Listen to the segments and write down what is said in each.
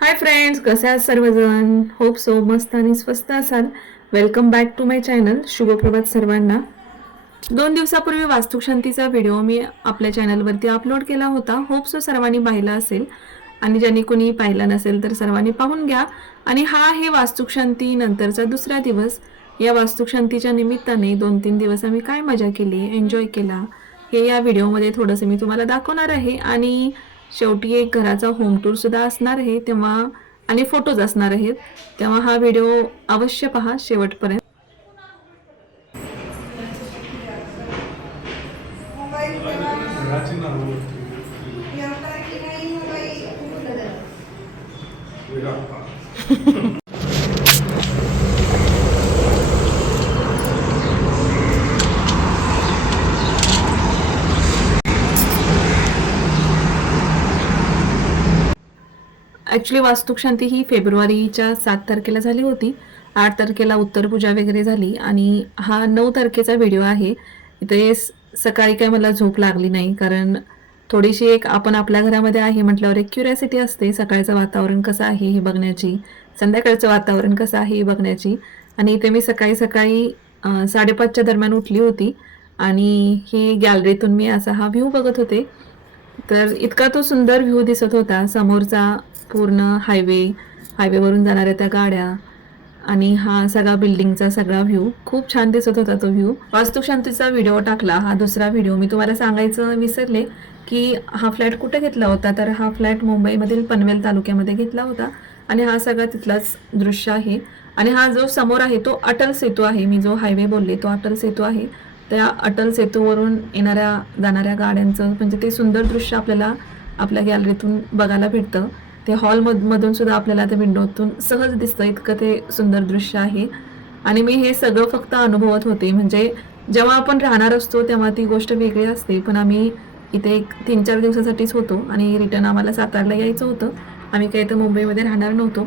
Hi friends, कसे आहात सर्वजण? होप सो मस्त आणि स्वस्त असाल. Welcome back to my channel. शुभप्रभात सर्वांना. 2 दिवसापूर्वी वास्तुशांतीचा व्हिडिओ मी आपल्या चॅनलवरती अपलोड केला होता. होप सो सर्वांनी पाहिला असेल आणि ज्यांनी कोणी पाहिला नसेल तर सर्वांनी पाहून घ्या. आणि हा आहे वास्तुशांती नंतरचा दुसरा दिवस. या वास्तुशांतीच्या निमित्ताने 2-3 दिवस आम्ही काय मजा केली, एन्जॉय केला, हे या व्हिडिओमध्ये थोडंसं मी तुम्हाला दाखवणार आहे. आणि शेवटी एक घराचा होम टूर सुद्धा असणार आहे तेव्हा, आणि फोटोज असणार आहेत तेव्हा हा व्हिडिओ अवश्य पहा शेवटपर्यंत. ॲक्च्युली वास्तुशांती ही फेब्रुवारीच्या 7 तारखेला झाली होती. 8 तारखेला उत्तर पूजा वगैरे झाली आणि हा 9 तारखेचा व्हिडिओ आहे. इथे सकाळी काय मला झोप लागली नाही, कारण थोडीशी एक आपण आपल्या घरामध्ये आहे म्हटल्यावर एक क्युरियोसिटी असते सकाळचं वातावरण कसं आहे हे बघण्याची, संध्याकाळचं वातावरण कसं आहे हे बघण्याची. आणि इथे मी सकाळी सकाळी 5:30च्या दरम्यान उठली होती आणि ही गॅलरीतून मी असा हा व्ह्यू बघत होते. तर इतका तो सुंदर व्ह्यू दिसत होता. समोरचा पूर्ण हायवेवरून जाणाऱ्या त्या गाड्या आणि हा सगळा बिल्डिंगचा सगळा व्ह्यू खूप छान दिसत होता तो व्ह्यू. वास्तुशांतीचा व्हिडिओ टाकला, हा दुसरा व्हिडिओ. मी तुम्हाला सांगायचं विसरले की हा फ्लॅट कुठे घेतला होता. तर हा फ्लॅट मुंबईमधील पनवेल तालुक्यामध्ये घेतला होता आणि हा सगळा तिथलाच दृश्य आहे. आणि हा जो समोर आहे तो अटल सेतू आहे. मी जो हायवे बोलले तो अटल सेतू आहे. त्या अटल सेतूवरून येणाऱ्या जाणाऱ्या गाड्यांचं म्हणजे ते सुंदर दृश्य आपल्याला आपल्या गॅलरीतून बघायला भेटतं. ते हॉलमधून सुद्धा आपल्याला त्या विंडोतून सहज दिसतं, इतकं ते सुंदर दृश्य आहे. आणि मी हे सगळं फक्त अनुभवत होते. म्हणजे जेव्हा आपण राहणार असतो तेव्हा ती गोष्ट वेगळी असते, पण आम्ही इथे एक 3-4 दिवसासाठीच होतो आणि रिटर्न आम्हाला सातारला यायचं होतं. आम्ही काही तर मुंबईमध्ये राहणार नव्हतो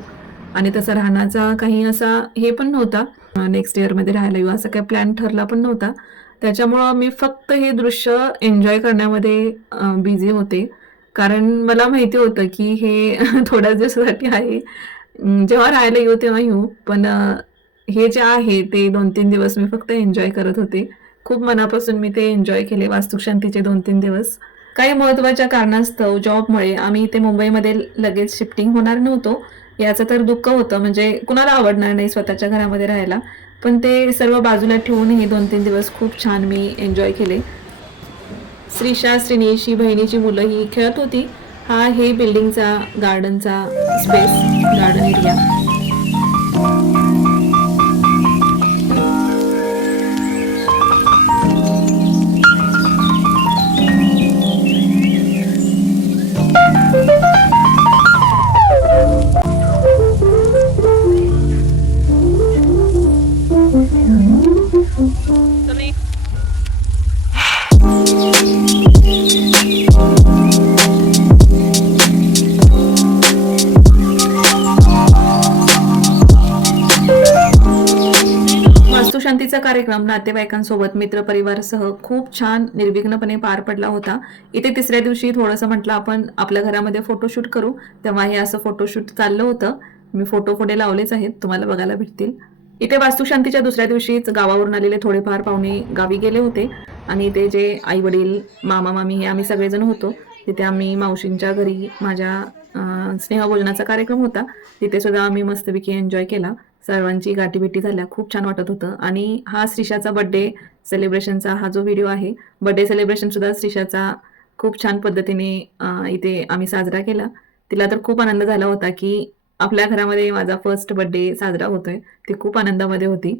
आणि तसा राहण्याचा काही असा हे पण नव्हता, नेक्स्ट इयरमध्ये राहायला येऊ असं काही प्लॅन ठरला पण नव्हता. त्याच्यामुळं मी फक्त हे दृश्य एन्जॉय करण्यामध्ये बिझी होते, कारण मला माहिती होतं की हे थोड्याच दिवसासाठी आहे. जेव्हा राहायला येऊ तेव्हा येऊ, पण हे जे आहे ते 2-3 दिवस मी फक्त एन्जॉय करत होते. खूप मनापासून मी ते एन्जॉय केले वास्तुशांतीचे 2-3 दिवस. काही महत्त्वाच्या कारणास्तव जॉबमुळे आम्ही इथे मुंबईमध्ये लगेच शिफ्टिंग होणार नव्हतो. याचं तर दुःख होतं, म्हणजे कुणाला आवडणार नाही स्वतःच्या घरामध्ये राहायला. पण ते सर्व बाजूला ठेवून हे 2-3 दिवस खूप छान मी एन्जॉय केले. श्रीशा, श्रीनिश ही बहिणीची मुलं ही खेळत होती. हा हे बिल्डिंगचा गार्डनचा स्पेस, गार्डन एरिया. वास्तुशांतीचा कार्यक्रम नातेवाईकांसोबत मित्रपरिवारासह खूप छान निर्विघ्नपणे पार पडला होता. इथे तिसऱ्या दिवशी थोडंसं म्हटलं आपण आपल्या घरामध्ये फोटोशूट करू, तेव्हा हे असं फोटोशूट चाललं होतं. मी फोटो पुढे लावलेच आहेत, तुम्हाला बघायला भेटतील. इथे वास्तुशांतीच्या दुसऱ्या दिवशीच गावावरून आलेले थोडेफार पाहुणे गावी गेले होते आणि ते जे आई वडील, मामा मामी हे आम्ही सगळेजण होतो. तिथे आम्ही मावशींच्या घरी माझ्या स्नेहभोजनाचा कार्यक्रम होता. तिथे सुद्धा आम्ही मस्तपैकी एन्जॉय केला. सर्वांची गाठीभेटी झाल्या, खूप छान वाटत होतं. आणि हा श्रीशाचा बर्थडे सेलिब्रेशनचा हा जो व्हिडिओ आहे, बर्थडे सेलिब्रेशन सुद्धा श्रीशाचा खूप छान पद्धतीने इथे आम्ही साजरा केला. तिला तर खूप आनंद झाला होता की आपल्या घरामध्ये माझा फर्स्ट बर्थडे साजरा होतोय. ती खूप आनंदामध्ये होती.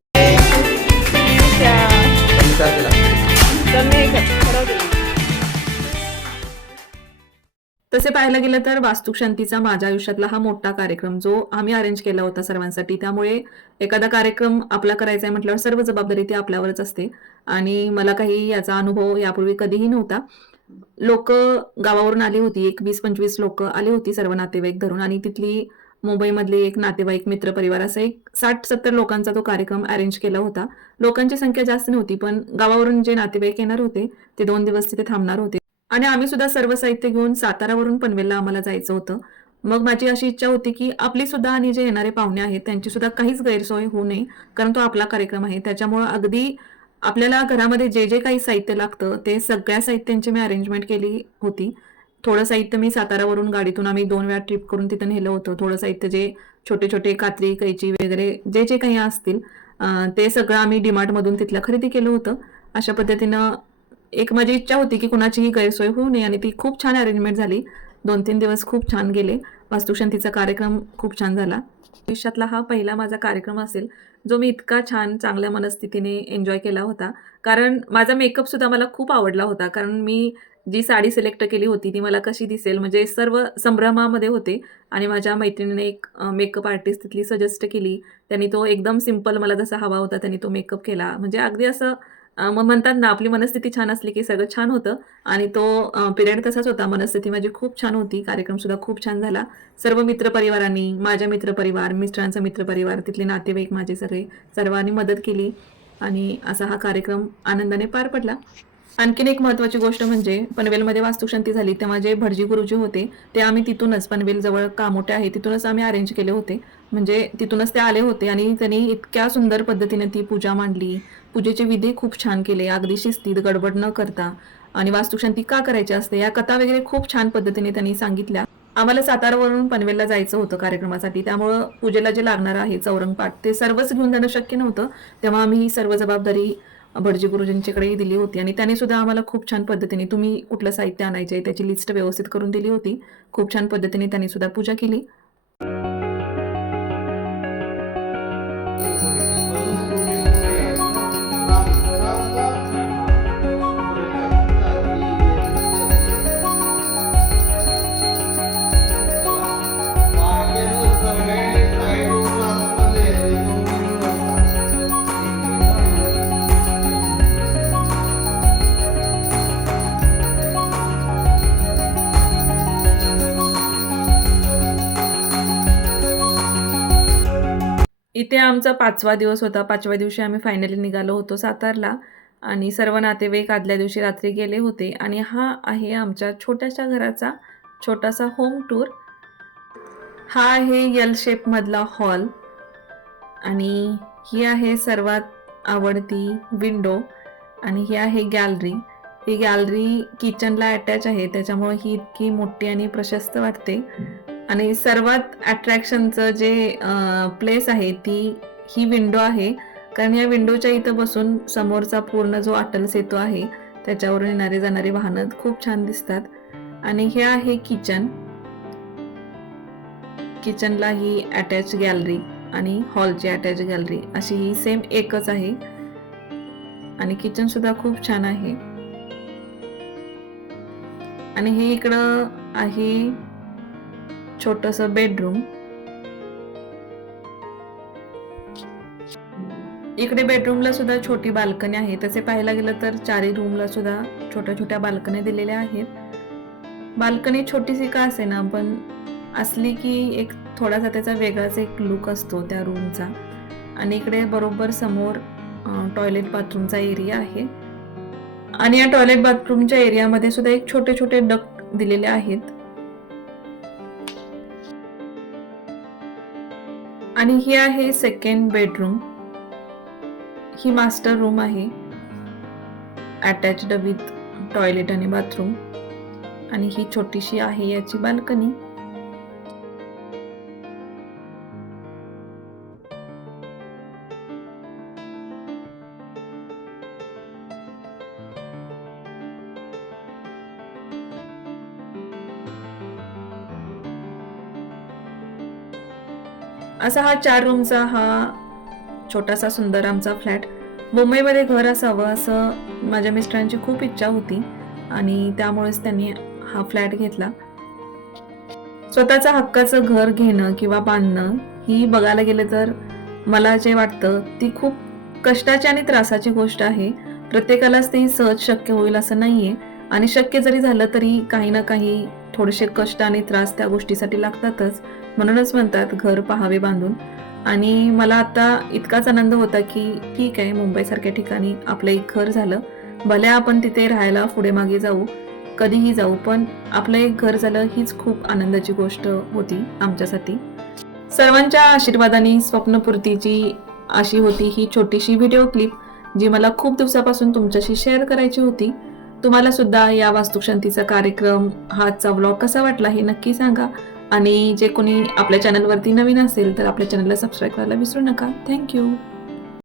तसे पाहायला गेलं तर वास्तुशांतीचा माझ्या आयुष्यातला हा मोठा कार्यक्रम जो आम्ही अरेंज केला होता सर्वांसाठी. त्यामुळे एखादा कार्यक्रम आपला करायचा आहे म्हटल्यावर सर्व जबाबदारी ती आपल्यावरच असते आणि मला काही याचा अनुभव यापूर्वी कधीही नव्हता. लोक गावावरून आली होती, एक 20-25 लोक आली होती सर्व नातेवाईक धरून, आणि तिथली मुंबईमधले एक नातेवाईक मित्रपरिवार असं एक 60-70 लोकांचा तो कार्यक्रम अरेंज केला होता. लोकांची संख्या जास्त नव्हती, पण गावावरून जे नातेवाईक येणार होते ते 2 दिवस तिथे थांबणार होते आणि आम्ही सुद्धा सर्व साहित्य घेऊन सातारावरून पनवेलला आम्हाला जायचं होतं. मग माझी अशी इच्छा होती, की आपली सुद्धा आणि जे येणारे पाहुणे आहेत त्यांची सुद्धा काहीच गैरसोय होऊ नये. कारण तो आपला कार्यक्रम आहे. त्याच्यामुळं अगदी आपल्याला घरामध्ये जे काही साहित्य लागतं ते सगळ्या साहित्यांची मी अरेंजमेंट केली होती. थोडं साहित्य मी सातारावरून गाडीतून आम्ही 2 वेळा ट्रिप करून तिथं नेलं होतं. थोडं साहित्य जे छोटे-छोटे कात्री, कैची वगैरे जे काही असतील अ, ते सगळं आम्ही डी-मार्टमधून तिथलं खरेदी केलं होतं. अशा पद्धतीनं एक माझी इच्छा होती, की कुणाचीही गैरसोय होऊ नये आणि ती खूप छान अरेंजमेंट झाली. 2-3 दिवस खूप छान गेले. वास्तुशांतीचा कार्यक्रम खूप छान झाला. आयुष्यातला हा पहिला माझा कार्यक्रम असेल, जो मी इतका छान चांगल्या मनस्थितीने एन्जॉय केला होता. कारण माझा मेकअपसुद्धा मला खूप आवडला होता. कारण मी जी साडी सिलेक्ट केली होती, ती मला कशी दिसेल म्हणजे सर्व संभ्रमामध्ये होते आणि माझ्या मैत्रिणीने एक मेकअप आर्टिस्ट तिथली सजेस्ट केली. त्यांनी तो एकदम सिंपल मला जसा हवा होता त्यांनी तो मेकअप केला. म्हणजे अगदी असं मग म्हणतात ना, आपली मनस्थिती छान असली की सगळं छान होतं आणि तो पिरियड तसाच होता. मनस्थिती माझी खूप छान होती. कार्यक्रमसुद्धा खूप छान झाला. सर्व मित्रपरिवारांनी, माझ्या मित्रपरिवार, मिस्टरांचा मित्रपरिवार, तिथले नातेवाईक माझे सगळे, सर्वांनी मदत केली आणि असा हा कार्यक्रम आनंदाने पार पडला. आणखीन एक महत्त्वाची गोष्ट म्हणजे पनवेलमध्ये वास्तुशांती झाली तेव्हा जे भटजी गुरुजी होते, ते आम्ही तिथूनच पनवेलजवळ कामोठे आहे तिथूनच आम्ही अरेंज केले होते. म्हणजे तिथूनच ते आले होते आणि त्यांनी इतक्या सुंदर पद्धतीने ती पूजा मांडली. पूजेचे विधी खूप छान केले. अगदी शिस्तीत, गडबड न करता आणि वास्तुशांती का करायची असते, या कथा वगैरे खूप छान पद्धतीने त्यांनी सांगितल्या. आम्हाला सातारावरून पनवेलला जायचं होतं कार्यक्रमासाठी. त्यामुळं पूजेला जे लागणार आहे चौरंगपाट, ते सर्वच घेऊन जाणं शक्य नव्हतं. तेव्हा आम्ही ही सर्व जबाबदारी भटजी गुरुजींच्याकडे दिली होती आणि त्यांनी सुद्धा आम्हाला खूप छान पद्धतीने तुम्ही कुठलं साहित्य आणायचे त्याची लिस्ट व्यवस्थित करून दिली होती. खूप छान पद्धतीने त्यांनी सुद्धा पूजा केली. इथे आमचा 5वा दिवस होता. 5व्या दिवशी आम्ही फायनली निघालो होतो सातारला आणि सर्व नातेवाईक आदल्या दिवशी रात्री गेले होते आणि हा आहे आमच्या छोट्याशा घराचा छोटासा होम टूर. हा आहे एल शेपमधला हॉल आणि ही आहे सर्वात आवडती विंडो आणि ही आहे गॅलरी. ही गॅलरी किचनला अटॅच आहे त्याच्यामुळे ही इतकी मोठी आणि प्रशस्त वाटते आणि सर्वात अट्रॅक्शनचं जे प्लेस आहे ती ही विंडो आहे. कारण या विंडोच्या इथं बसून समोरचा पूर्ण जो अटल सेतू आहे त्याच्यावरून येणारे जाणारे वाहनं खूप छान दिसतात आणि हे आहे किचन. किचनला ही अटॅच गॅलरी आणि हॉलची अटॅच गॅलरी अशी ही सेम एकच आहे आणि किचन सुद्धा खूप छान आहे आणि हे इकडं आहे छोटंसं बेडरूम. इकडे बेडरूमला सुद्धा छोटी बाल्कनी आहे. तसे पाहायला गेलं तर चारही रूमला सुद्धा छोट्या छोट्या बाल्कनी दिलेल्या आहेत. बाल्कनी छोटीशी का असे ना पण असली की एक थोडासा त्याचा वेगळाच एक लुक असतो त्या रूमचा आणि इकडे बरोबर समोर टॉयलेट बाथरूमचा एरिया आहे आणि या टॉयलेट बाथरूमच्या एरियामध्ये सुद्धा एक छोटे छोटे डक्ट दिलेले आहेत आणि ही आहे सेकंड बेडरूम. ही मास्टर रूम आहे अटॅच्ड विथ टॉयलेट आणि बाथरूम आणि ही छोटीशी आहे याची बाल्कनी. असा हा 4 रूमचा हा छोटासा सुंदर आमचा फ्लॅट. मुंबईमध्ये घर असावं असं माझ्या मिस्टरांची खूप इच्छा होती आणि त्यामुळेच त्यांनी हा फ्लॅट घेतला. स्वतःचं हक्काचं घर घेणं किंवा बांधणं ही बघायला गेलं तर मला जे वाटतं ती खूप कष्टाची आणि त्रासाची गोष्ट आहे. प्रत्येकालाच ती सहज शक्य होईल असं नाहीये आणि शक्य जरी झालं तरी काही ना काही थोडेसे कष्ट आणि त्रास त्या गोष्टीसाठी लागतातच. म्हणूनच म्हणतात घर पहावे बांधून आणि मला आता इतकाच आनंद होता की ठीक आहे मुंबईसारख्या ठिकाणी आपलं एक घर झालं. भले आपण तिथे राहायला पुढे मागे जाऊ कधीही जाऊ, पण आपलं एक घर झालं हीच खूप आनंदाची गोष्ट होती आमच्यासाठी. सर्वांच्या आशीर्वादाने स्वप्नपूर्तीची अशी होती ही छोटीशी व्हिडिओ क्लिप, जी मला खूप दिवसापासून तुमच्याशी शेअर करायची होती. तुम्हाला सुद्धा या वास्तुशांतीचा कार्यक्रम, हा आजचा व्लॉग कसा वाटला हे नक्की सांगा. आणि जे कोणी आपल्या चॅनलवरती नवीन असेल तर आपल्या चॅनलला सबस्क्राईब करायला विसरू नका. थँक्यू.